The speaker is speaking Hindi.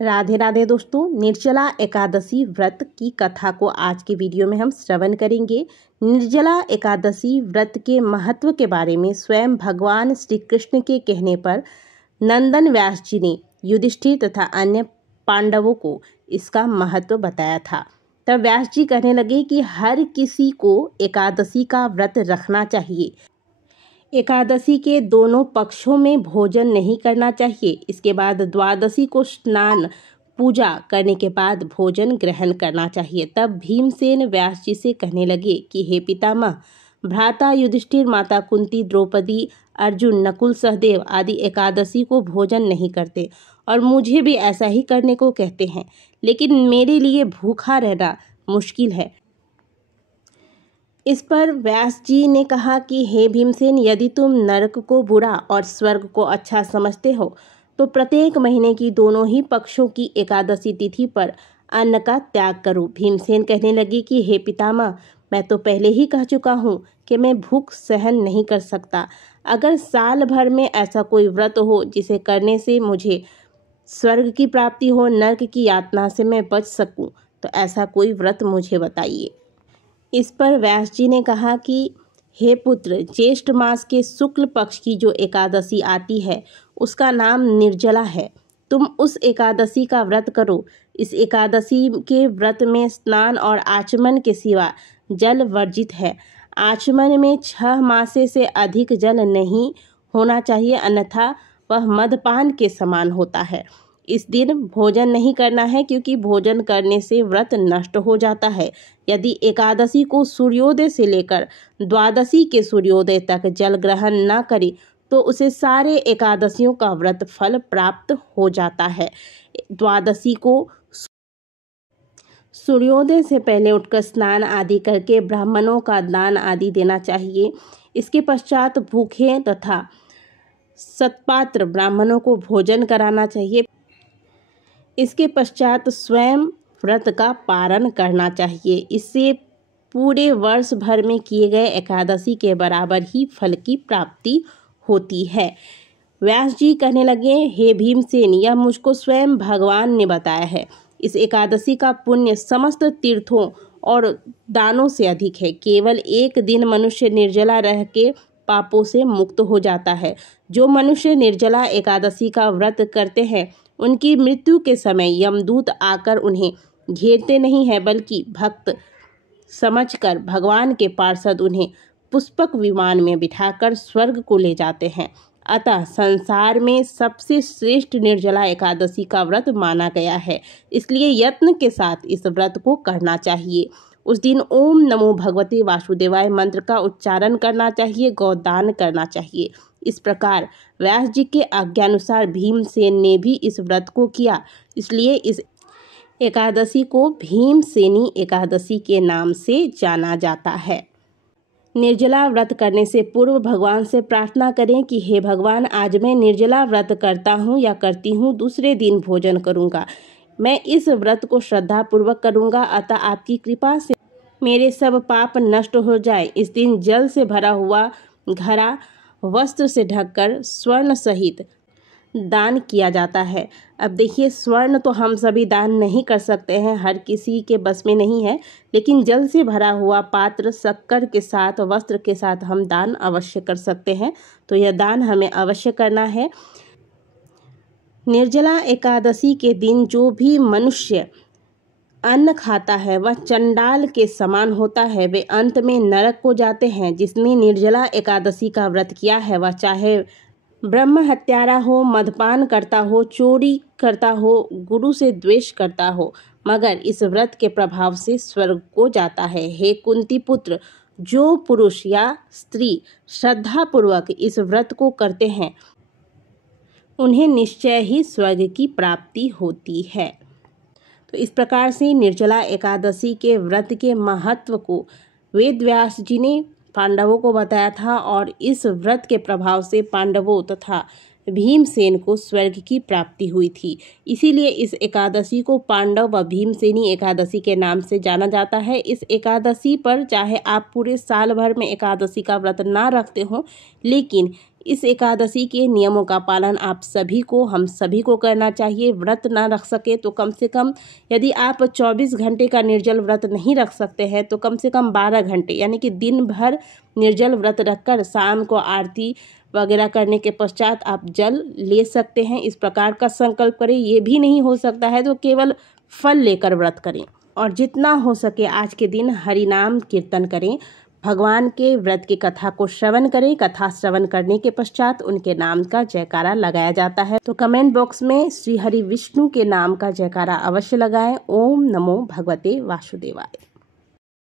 राधे राधे दोस्तों, निर्जला एकादशी व्रत की कथा को आज के वीडियो में हम श्रवण करेंगे। निर्जला एकादशी व्रत के महत्व के बारे में स्वयं भगवान श्री कृष्ण के कहने पर नंदन व्यास जी ने युधिष्ठिर तथा अन्य पांडवों को इसका महत्व बताया था। तब व्यास जी कहने लगे कि हर किसी को एकादशी का व्रत रखना चाहिए। एकादशी के दोनों पक्षों में भोजन नहीं करना चाहिए। इसके बाद द्वादशी को स्नान पूजा करने के बाद भोजन ग्रहण करना चाहिए। तब भीमसेन व्यास जी से कहने लगे कि हे पितामह, भ्राता युधिष्ठिर, माता कुंती, द्रौपदी, अर्जुन, नकुल, सहदेव आदि एकादशी को भोजन नहीं करते और मुझे भी ऐसा ही करने को कहते हैं, लेकिन मेरे लिए भूखा रहना मुश्किल है। इस पर व्यास जी ने कहा कि हे भीमसेन, यदि तुम नरक को बुरा और स्वर्ग को अच्छा समझते हो तो प्रत्येक महीने की दोनों ही पक्षों की एकादशी तिथि पर अन्न का त्याग करो। भीमसेन कहने लगे कि हे पितामह, मैं तो पहले ही कह चुका हूँ कि मैं भूख सहन नहीं कर सकता। अगर साल भर में ऐसा कोई व्रत हो जिसे करने से मुझे स्वर्ग की प्राप्ति हो, नरक की यातना से मैं बच सकूं, तो ऐसा कोई व्रत मुझे बताइए। इस पर व्यास जी ने कहा कि हे पुत्र, ज्येष्ठ मास के शुक्ल पक्ष की जो एकादशी आती है उसका नाम निर्जला है। तुम उस एकादशी का व्रत करो। इस एकादशी के व्रत में स्नान और आचमन के सिवा जल वर्जित है। आचमन में 6 मासे से अधिक जल नहीं होना चाहिए, अन्यथा वह मदपान के समान होता है। इस दिन भोजन नहीं करना है, क्योंकि भोजन करने से व्रत नष्ट हो जाता है। यदि एकादशी को सूर्योदय से लेकर द्वादशी के सूर्योदय तक जल ग्रहण न करे तो उसे सारे एकादशियों का व्रत फल प्राप्त हो जाता है। द्वादशी को सूर्योदय से पहले उठकर स्नान आदि करके ब्राह्मणों का दान आदि देना चाहिए। इसके पश्चात भूखे तथा सत्पात्र ब्राह्मणों को भोजन कराना चाहिए। इसके पश्चात स्वयं व्रत का पारण करना चाहिए। इससे पूरे वर्ष भर में किए गए एकादशी के बराबर ही फल की प्राप्ति होती है। व्यास जी कहने लगे, हे भीमसेन, यह मुझको स्वयं भगवान ने बताया है। इस एकादशी का पुण्य समस्त तीर्थों और दानों से अधिक है। केवल एक दिन मनुष्य निर्जला रह के पापों से मुक्त हो जाता है। जो मनुष्य निर्जला एकादशी का व्रत करते हैं उनकी मृत्यु के समय यमदूत आकर उन्हें घेरते नहीं है, बल्कि भक्त समझकर भगवान के पार्षद उन्हें पुष्पक विमान में बिठाकर स्वर्ग को ले जाते हैं। अतः संसार में सबसे श्रेष्ठ निर्जला एकादशी का व्रत माना गया है। इसलिए यत्न के साथ इस व्रत को करना चाहिए। उस दिन ओम नमो भगवते वासुदेवाय मंत्र का उच्चारण करना चाहिए, गौदान करना चाहिए। इस प्रकार व्यास जी के आज्ञानुसार भीमसेन ने भी इस व्रत को किया। इसलिए इस एकादशी को भीमसेनी एकादशी के नाम से जाना जाता है। निर्जला व्रत करने से पूर्व भगवान से प्रार्थना करें कि हे भगवान, आज मैं निर्जला व्रत करता हूँ या करती हूँ, दूसरे दिन भोजन करूँगा। मैं इस व्रत को श्रद्धा पूर्वक करूँगा, अतः आपकी कृपा से मेरे सब पाप नष्ट हो जाए। इस दिन जल से भरा हुआ घड़ा वस्त्र से ढककर स्वर्ण सहित दान किया जाता है। अब देखिए, स्वर्ण तो हम सभी दान नहीं कर सकते हैं, हर किसी के बस में नहीं है, लेकिन जल से भरा हुआ पात्र शक्कर के साथ, वस्त्र के साथ हम दान अवश्य कर सकते हैं। तो यह दान हमें अवश्य करना है। निर्जला एकादशी के दिन जो भी मनुष्य अन्न खाता है वह चंडाल के समान होता है। वे अंत में नरक को जाते हैं। जिसने निर्जला एकादशी का व्रत किया है वह चाहे ब्रह्म हत्यारा हो, मदपान करता हो, चोरी करता हो, गुरु से द्वेष करता हो, मगर इस व्रत के प्रभाव से स्वर्ग को जाता है। हे कुंती पुत्र, जो पुरुष या स्त्री श्रद्धा पूर्वक इस व्रत को करते हैं उन्हें निश्चय ही स्वर्ग की प्राप्ति होती है। तो इस प्रकार से निर्जला एकादशी के व्रत के महत्व को वेद व्यास जी ने पांडवों को बताया था और इस व्रत के प्रभाव से पांडवों तथा भीमसेन को स्वर्ग की प्राप्ति हुई थी। इसीलिए इस एकादशी को पांडव व भीमसेनी एकादशी के नाम से जाना जाता है। इस एकादशी पर चाहे आप पूरे साल भर में एकादशी का व्रत ना रखते हो, लेकिन इस एकादशी के नियमों का पालन आप सभी को, हम सभी को करना चाहिए। व्रत ना रख सके तो कम से कम, यदि आप 24 घंटे का निर्जल व्रत नहीं रख सकते हैं तो कम से कम 12 घंटे यानी कि दिन भर निर्जल व्रत रखकर शाम को आरती वगैरह करने के पश्चात आप जल ले सकते हैं। इस प्रकार का संकल्प करें। ये भी नहीं हो सकता है तो केवल फल लेकर व्रत करें और जितना हो सके आज के दिन हरि नाम कीर्तन करें, भगवान के व्रत की कथा को श्रवण करें। कथा श्रवण करने के पश्चात उनके नाम का जयकारा लगाया जाता है। तो कमेंट बॉक्स में श्री हरि विष्णु के नाम का जयकारा अवश्य लगाएं। ओम नमो भगवते वासुदेवाय।